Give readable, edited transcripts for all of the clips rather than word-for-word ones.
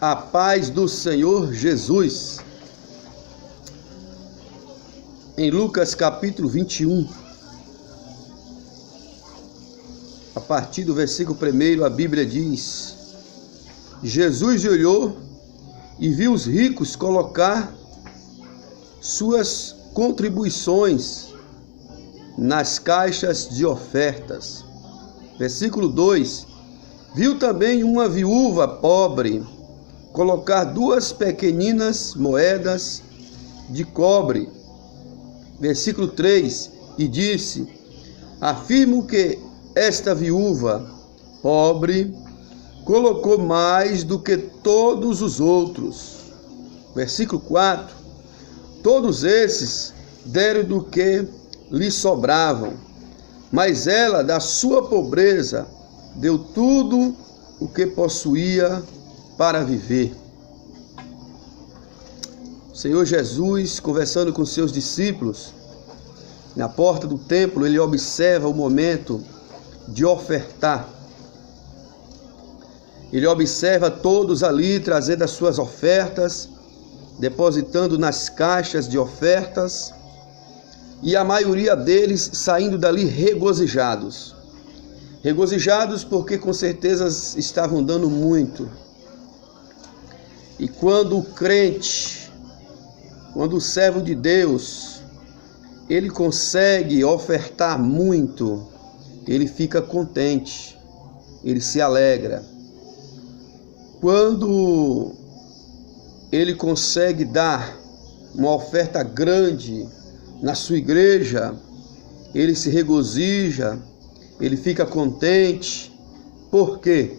A paz do Senhor Jesus. Em Lucas capítulo 21, a partir do versículo 1, a Bíblia diz: Jesus olhou e viu os ricos colocar suas contribuições nas caixas de ofertas. Versículo 2: viu também uma viúva pobre colocar 2 pequeninas moedas de cobre. Versículo 3: e disse: afirmo que esta viúva pobre colocou mais do que todos os outros. Versículo 4: todos esses deram do que lhe sobravam, mas ela, da sua pobreza, deu tudo o que possuía para viver. O Senhor Jesus, conversando com seus discípulos, na porta do templo, ele observa o momento de ofertar. Ele observa todos ali trazendo as suas ofertas, depositando nas caixas de ofertas, e a maioria deles saindo dali regozijados. Regozijados porque com certeza estavam dando muito. E quando o crente, quando o servo de Deus, ele consegue ofertar muito, ele fica contente, ele se alegra. Quando ele consegue dar uma oferta grande na sua igreja, ele se regozija, ele fica contente. Por quê?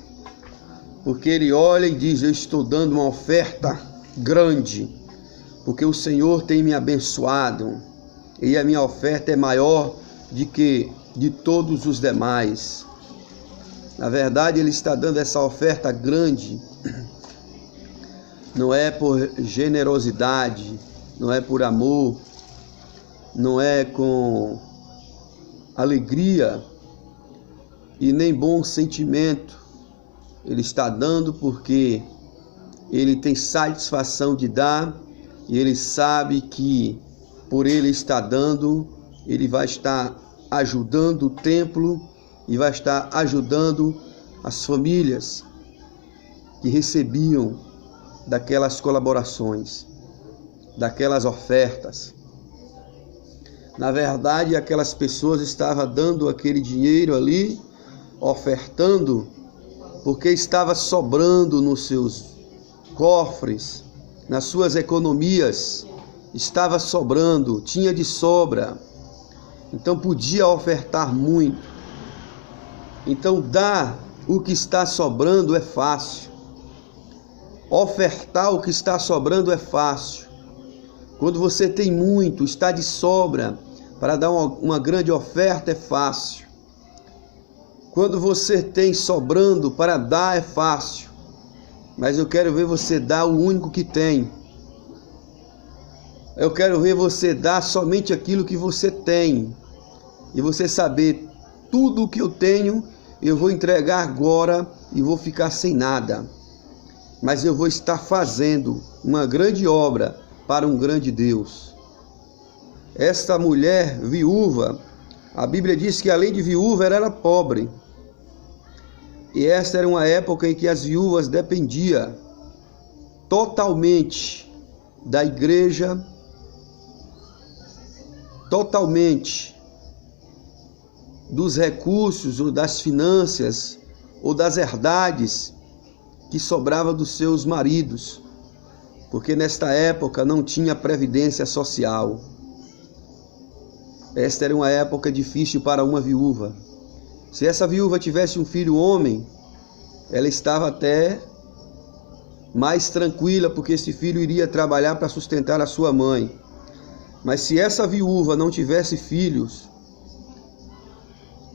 Porque ele olha e diz: eu estou dando uma oferta grande, porque o Senhor tem me abençoado, e a minha oferta é maior do que de todos os demais. Na verdade, ele está dando essa oferta grande, não é por generosidade, não é por amor, não é com alegria e nem bom sentimento. Ele está dando porque ele tem satisfação de dar, e ele sabe que por ele estar dando, ele vai estar ajudando o templo e vai estar ajudando as famílias que recebiam daquelas colaborações, daquelas ofertas. Na verdade, aquelas pessoas estavam dando aquele dinheiro ali, ofertando, porque estava sobrando nos seus cofres, nas suas economias, estava sobrando, tinha de sobra, então podia ofertar muito. Então dar o que está sobrando é fácil, ofertar o que está sobrando é fácil. Quando você tem muito, está de sobra, para dar uma grande oferta é fácil. Quando você tem sobrando para dar é fácil, mas eu quero ver você dar o único que tem. Eu quero ver você dar somente aquilo que você tem, e você saber: tudo o que eu tenho eu vou entregar agora e vou ficar sem nada, mas eu vou estar fazendo uma grande obra para um grande Deus. Esta mulher viúva, a Bíblia diz que além de viúva ela era pobre. E esta era uma época em que as viúvas dependiam totalmente da igreja, totalmente dos recursos ou das finanças ou das herdades que sobrava dos seus maridos, porque nesta época não tinha previdência social. Esta era uma época difícil para uma viúva. Se essa viúva tivesse um filho homem, ela estava até mais tranquila, porque esse filho iria trabalhar para sustentar a sua mãe. Mas se essa viúva não tivesse filhos,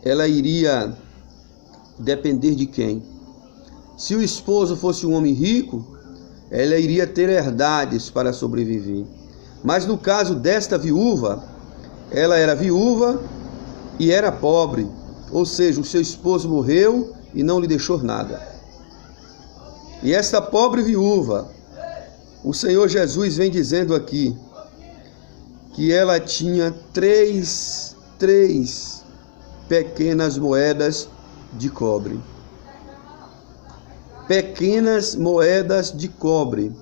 ela iria depender de quem? Se o esposo fosse um homem rico, ela iria ter herdades para sobreviver. Mas no caso desta viúva, ela era viúva e era pobre, ou seja, o seu esposo morreu e não lhe deixou nada. E esta pobre viúva, o Senhor Jesus vem dizendo aqui que ela tinha três pequenas moedas de cobre. Pequenas moedas de cobre.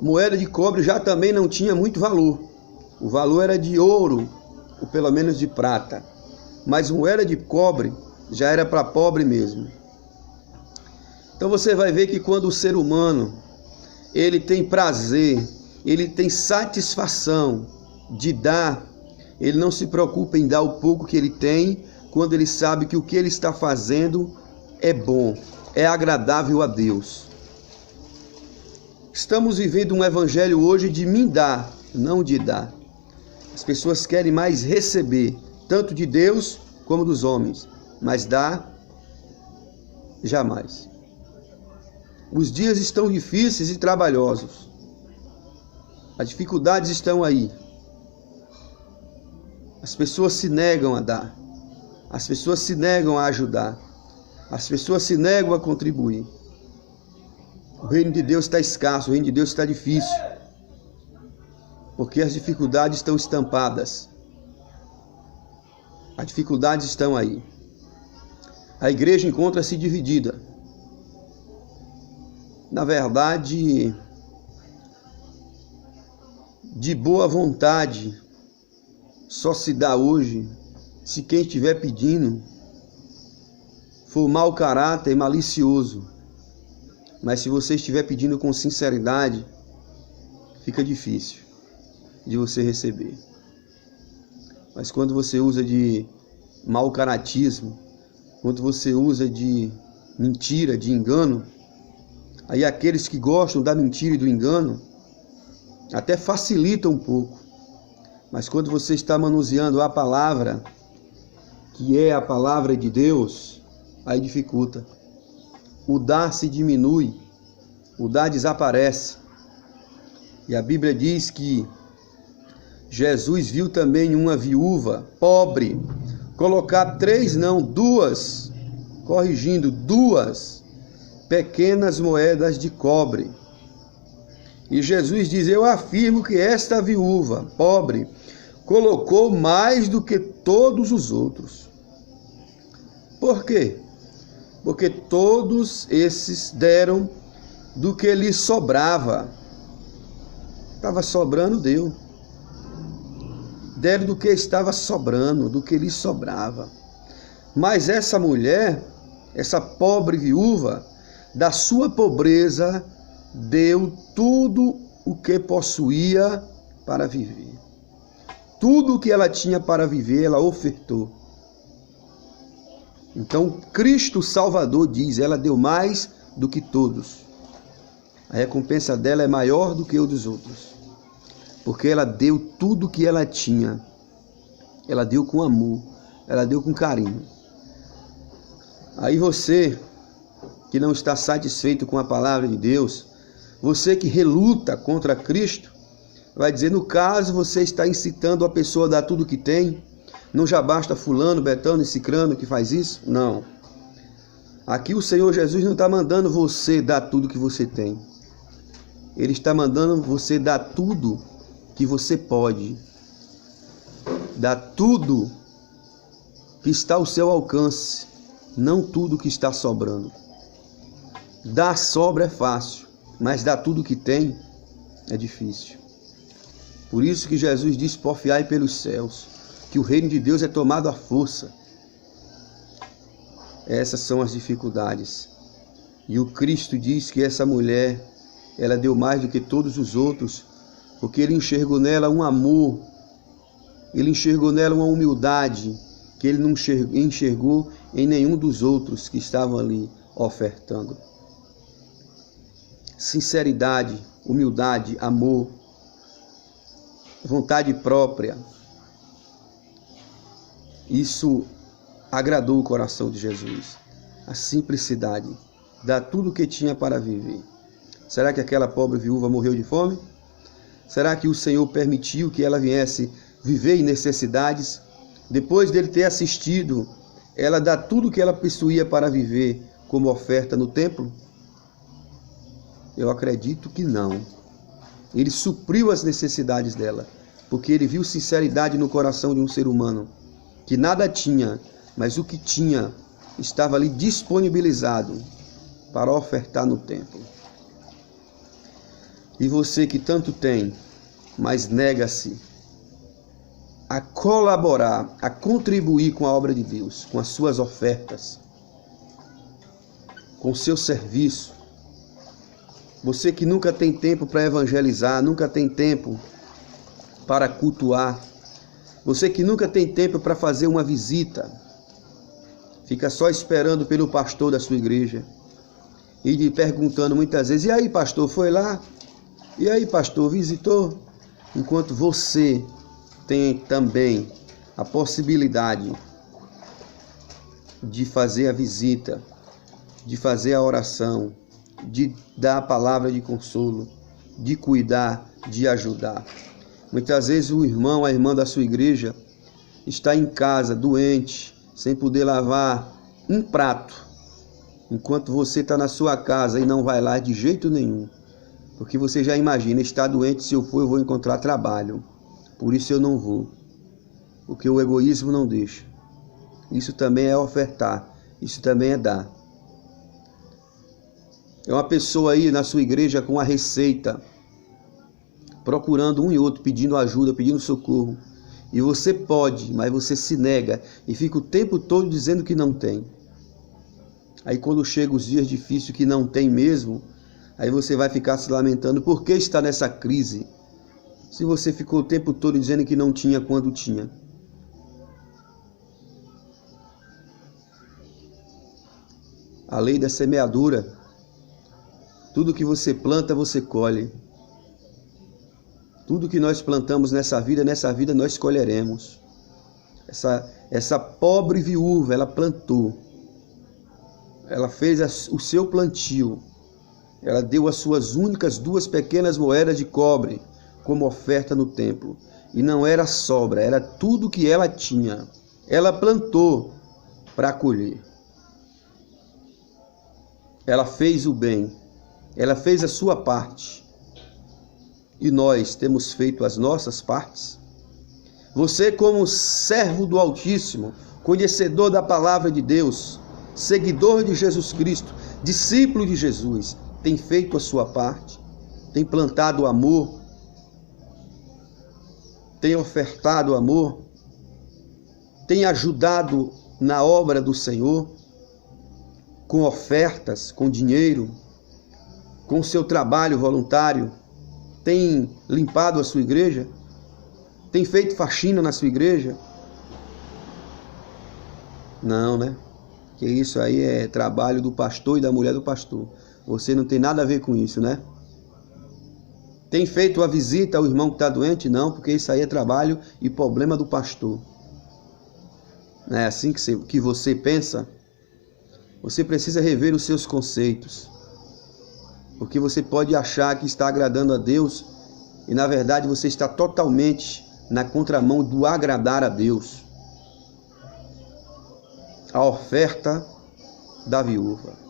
Moeda de cobre já também não tinha muito valor. O valor era de ouro, ou pelo menos de prata. Mas moeda de cobre já era para pobre mesmo. Então você vai ver que quando o ser humano, ele tem prazer, ele tem satisfação de dar, ele não se preocupa em dar o pouco que ele tem, quando ele sabe que o que ele está fazendo é bom, é agradável a Deus. Estamos vivendo um evangelho hoje de me dar, não de dar. As pessoas querem mais receber, tanto de Deus como dos homens, mas dar, jamais. Os dias estão difíceis e trabalhosos. As dificuldades estão aí. As pessoas se negam a dar. As pessoas se negam a ajudar. As pessoas se negam a contribuir. O reino de Deus está escasso, o reino de Deus está difícil. Porque as dificuldades estão estampadas. As dificuldades estão aí. A igreja encontra-se dividida. Na verdade, de boa vontade, só se dá hoje se quem estiver pedindo for mau caráter e malicioso. Mas se você estiver pedindo com sinceridade, fica difícil de você receber. Mas quando você usa de mau caratismo, quando você usa de mentira, de engano, aí aqueles que gostam da mentira e do engano até facilitam um pouco. Mas quando você está manuseando a palavra, que é a palavra de Deus, aí dificulta. O dar se diminui, o dar desaparece. E a Bíblia diz que Jesus viu também uma viúva pobre colocar duas pequenas moedas de cobre. E Jesus diz: eu afirmo que esta viúva pobre colocou mais do que todos os outros. Por quê? Porque todos esses deram do que lhe sobrava. Estava sobrando, deu. Deram do que estava sobrando, do que lhe sobrava. Mas essa mulher, essa pobre viúva, da sua pobreza, deu tudo o que possuía para viver. Tudo o que ela tinha para viver, ela ofertou. Então, Cristo Salvador diz, ela deu mais do que todos. A recompensa dela é maior do que o dos outros. Porque ela deu tudo o que ela tinha. Ela deu com amor, ela deu com carinho. Aí você que não está satisfeito com a palavra de Deus, você que reluta contra Cristo, vai dizer, no caso, você está incitando a pessoa a dar tudo o que tem. Não já basta fulano, betano e cicrano que faz isso? Não. Aqui o Senhor Jesus não está mandando você dar tudo que você tem. Ele está mandando você dar tudo que você pode. Dar tudo que está ao seu alcance. Não tudo que está sobrando. Dar sobra é fácil, mas dar tudo que tem é difícil. Por isso que Jesus disse, porfiai pelos céus, que o reino de Deus é tomado à força. Essas são as dificuldades. E o Cristo diz que essa mulher, ela deu mais do que todos os outros, porque ele enxergou nela um amor, ele enxergou nela uma humildade, que ele não enxergou em nenhum dos outros que estavam ali ofertando. Sinceridade, humildade, amor, vontade própria. Isso agradou o coração de Jesus. A simplicidade, dar tudo o que tinha para viver. Será que aquela pobre viúva morreu de fome? Será que o Senhor permitiu que ela viesse viver em necessidades? Depois dele ter assistido, ela dá tudo o que ela possuía para viver como oferta no templo? Eu acredito que não. Ele supriu as necessidades dela, porque ele viu sinceridade no coração de um ser humano, que nada tinha, mas o que tinha estava ali disponibilizado para ofertar no templo. E você que tanto tem, mas nega-se a colaborar, a contribuir com a obra de Deus, com as suas ofertas, com o seu serviço. Você que nunca tem tempo para evangelizar, nunca tem tempo para cultuar. Você que nunca tem tempo para fazer uma visita, fica só esperando pelo pastor da sua igreja e lhe perguntando muitas vezes: e aí, pastor, foi lá? E aí, pastor, visitou? Enquanto você tem também a possibilidade de fazer a visita, de fazer a oração, de dar a palavra de consolo, de cuidar, de ajudar. Muitas vezes o irmão, a irmã da sua igreja está em casa, doente, sem poder lavar um prato, enquanto você está na sua casa e não vai lá de jeito nenhum, porque você já imagina: está doente, se eu for eu vou encontrar trabalho, por isso eu não vou, porque o egoísmo não deixa. Isso também é ofertar, isso também é dar. É uma pessoa aí na sua igreja com a receita, procurando um e outro, pedindo ajuda, pedindo socorro. E você pode, mas você se nega e fica o tempo todo dizendo que não tem. Aí quando chegam os dias difíceis que não tem mesmo, aí você vai ficar se lamentando: por que está nessa crise? Se você ficou o tempo todo dizendo que não tinha quando tinha. A lei da semeadura. Tudo que você planta, você colhe. Tudo que nós plantamos nessa vida nós colheremos. Essa pobre viúva, ela plantou. Ela fez o seu plantio. Ela deu as suas únicas 2 pequenas moedas de cobre como oferta no templo. E não era sobra, era tudo que ela tinha. Ela plantou para colher. Ela fez o bem. Ela fez a sua parte. E nós temos feito as nossas partes. Você, como servo do Altíssimo, conhecedor da palavra de Deus, seguidor de Jesus Cristo, discípulo de Jesus, tem feito a sua parte, tem plantado amor, tem ofertado amor, tem ajudado na obra do Senhor, com ofertas, com dinheiro, com seu trabalho voluntário, tem limpado a sua igreja, tem feito faxina na sua igreja? Não, né? Que isso aí é trabalho do pastor e da mulher do pastor. Você não tem nada a ver com isso, né? Tem feito a visita ao irmão que está doente? Não, porque isso aí é trabalho e problema do pastor. Não é assim que você pensa? Você precisa rever os seus conceitos. Porque você pode achar que está agradando a Deus e, na verdade, você está totalmente na contramão do agradar a Deus. A oferta da viúva.